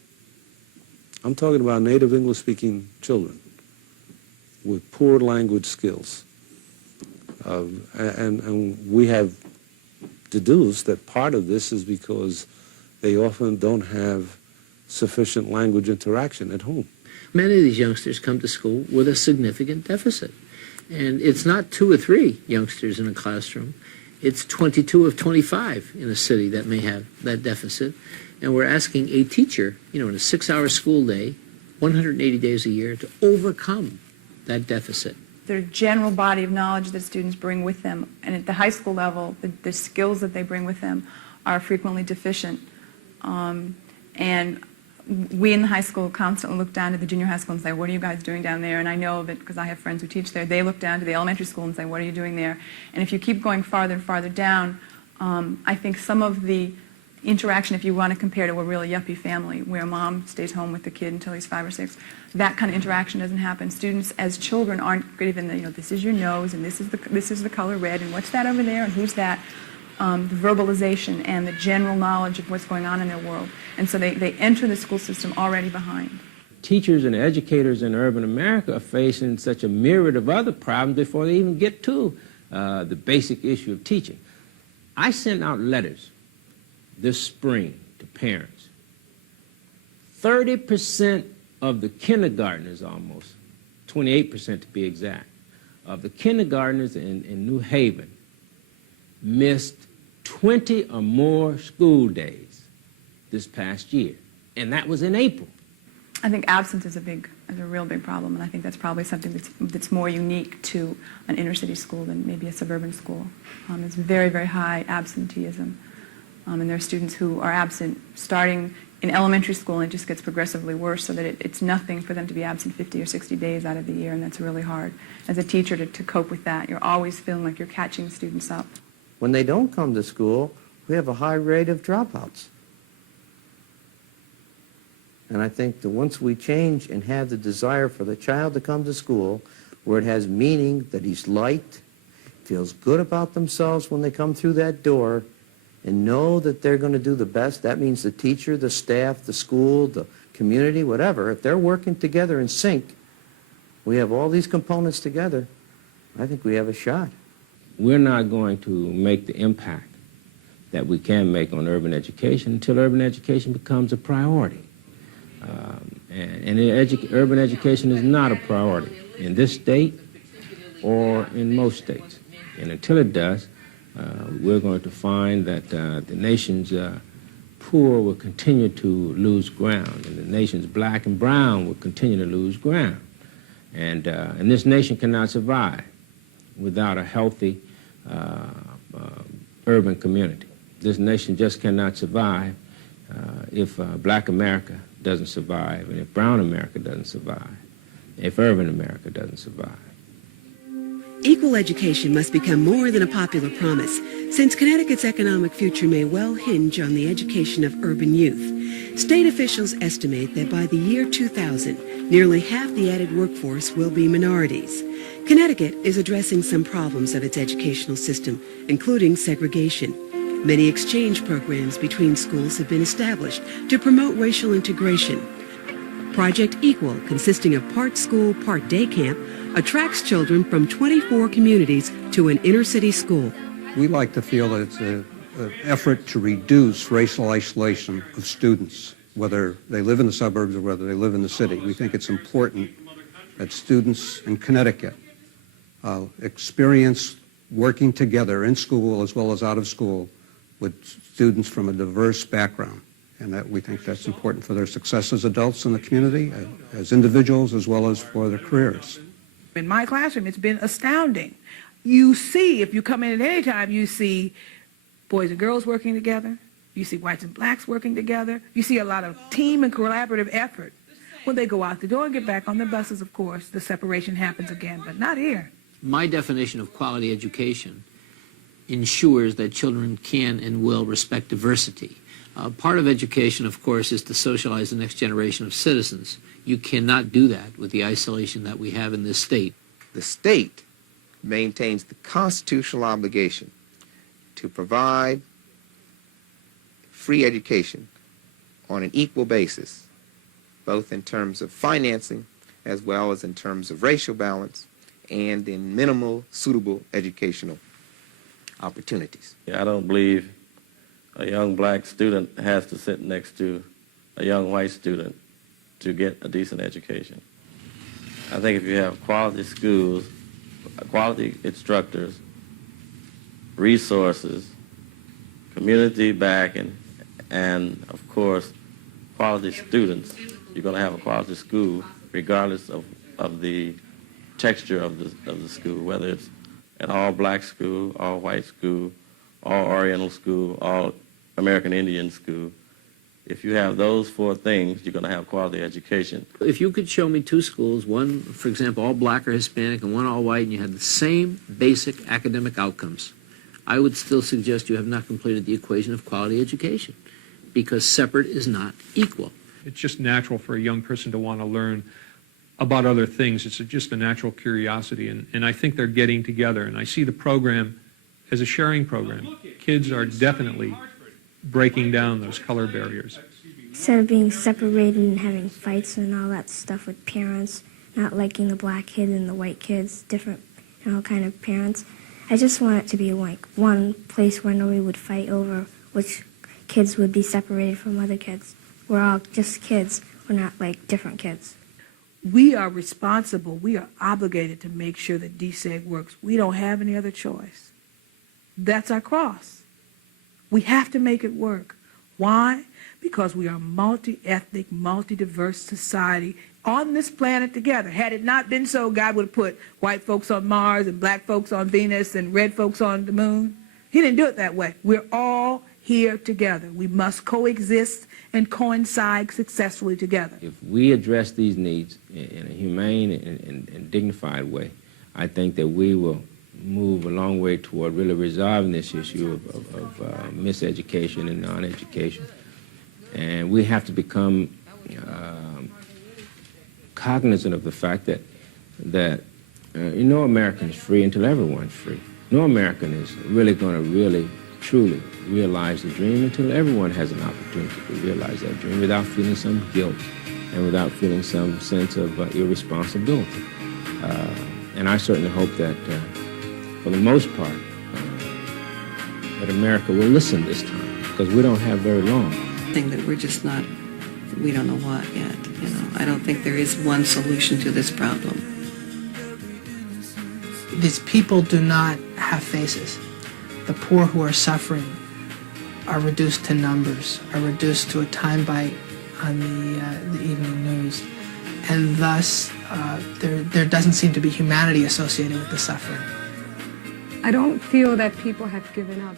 I'm talking about native English-speaking children with poor language skills. And we have deduced that part of this is because they often don't have sufficient language interaction at home. Many of these youngsters come to school with a significant deficit. And it's not 2 or 3 youngsters in a classroom. It's 22 of 25 in a city that may have that deficit. And we're asking a teacher, you know, in a 6-hour school day, 180 days a year, to overcome that deficit. Their general body of knowledge that students bring with them, and at the high school level, the skills that they bring with them are frequently deficient. And we in the high school constantly look down to the junior high school and say, what are you guys doing down there? And I know of it because I have friends who teach there. They look down to the elementary school and say, what are you doing there? And if you keep going farther and farther down, I think some of the interaction, if you want to compare to a really yuppie family where mom stays home with the kid until he's 5 or 6, that kind of interaction doesn't happen. Students as children aren't given the, you know, this is your nose and this is the color red and what's that over there and who's that? The verbalization and the general knowledge of what's going on in their world. And so they enter the school system already behind. Teachers and educators in urban America are facing such a myriad of other problems before they even get to the basic issue of teaching. I sent out letters this spring to parents. 30% of the kindergartners, almost, 28% to be exact, of the kindergartners in New Haven missed 20 or more school days this past year, and that was in April. I think absence is a real big problem, and I think that's probably something that's more unique to an inner city school than maybe a suburban school. It's very, very high absenteeism, and there are students who are absent starting in elementary school, and it just gets progressively worse, so that it's nothing for them to be absent 50 or 60 days out of the year, and that's really hard. As a teacher, to cope with that, you're always feeling like you're catching students up. When they don't come to school, we have a high rate of dropouts. And I think that once we change and have the desire for the child to come to school, where it has meaning, that he's liked, feels good about themselves when they come through that door and know that they're going to do the best. That means the teacher, the staff, the school, the community, whatever. If they're working together in sync, we have all these components together, I think we have a shot. We're not going to make the impact that we can make on urban education until urban education becomes a priority. Urban education is not a priority in this state or in most states. And until it does, we're going to find that the nation's poor will continue to lose ground, and the nation's black and brown will continue to lose ground. And this nation cannot survive without a healthy urban community. This nation just cannot survive if black America doesn't survive, and if brown America doesn't survive, if urban America doesn't survive. Equal education must become more than a popular promise, since Connecticut's economic future may well hinge on the education of urban youth. State officials estimate that by the year 2000, nearly half the added workforce will be minorities. Connecticut is addressing some problems of its educational system, including segregation. Many exchange programs between schools have been established to promote racial integration. Project Equal, consisting of part school, part day camp, attracts children from 24 communities to an inner-city school. We like to feel that it's an effort to reduce racial isolation of students, whether they live in the suburbs or whether they live in the city. We think it's important that students in Connecticut experience working together in school as well as out of school with students from a diverse background. And that we think that's important for their success as adults in the community, as individuals, as well as for their careers. In my classroom, it's been astounding. You see, if you come in at any time, you see boys and girls working together. You see whites and blacks working together. You see a lot of team and collaborative effort. When they go out the door and get back on the buses, of course, the separation happens again, but not here. My definition of quality education ensures that children can and will respect diversity. Part of education, of course, is to socialize the next generation of citizens. You cannot do that with the isolation that we have in this state. The state maintains the constitutional obligation to provide free education on an equal basis, both in terms of financing as well as in terms of racial balance and in minimal suitable educational opportunities. I don't believe a young black student has to sit next to a young white student to get a decent education. I think if you have quality schools, quality instructors, resources, community backing, and of course, quality students, you're going to have a quality school regardless of the texture of the school, whether it's an all-black school, all-white school, all-Oriental school, all-American Indian school. If you have those four things, you're going to have quality education. If you could show me two schools, one, for example, all black or Hispanic, and one all white, and you had the same basic academic outcomes, I would still suggest you have not completed the equation of quality education, because separate is not equal. It's just natural for a young person to want to learn about other things. It's just a natural curiosity, and I think they're getting together, and I see the program as a sharing program. Kids are definitely breaking down those color barriers. Instead of being separated and having fights and all that stuff with parents, not liking the black kid and the white kids, different, kind of parents, I just want it to be like one place where nobody would fight over which kids would be separated from other kids. We're all just kids. We're not like different kids. We are responsible. We are obligated to make sure that deseg works. We don't have any other choice. That's our cross. We have to make it work. Why? Because we are a multi-ethnic, multi-diverse society on this planet together. Had it not been so, God would have put white folks on Mars and black folks on Venus and red folks on the moon. He didn't do it that way. We're all here together. We must coexist and coincide successfully together. If we address these needs in a humane and dignified way, I think that we will move a long way toward really resolving this issue of miseducation and non-education. And we have to become cognizant of the fact that no American is free until everyone's free. No American is really going to truly realize the dream until everyone has an opportunity to realize that dream without feeling some guilt and without feeling some sense of irresponsibility. And I certainly hope that, for the most part, that America will listen this time, because we don't have very long. I think that we're just not, we don't know what yet, you know. I don't think there is one solution to this problem. These people do not have faces. The poor who are suffering are reduced to numbers, are reduced to a time bite on the evening news. And thus, there doesn't seem to be humanity associated with the suffering. I don't feel that people have given up.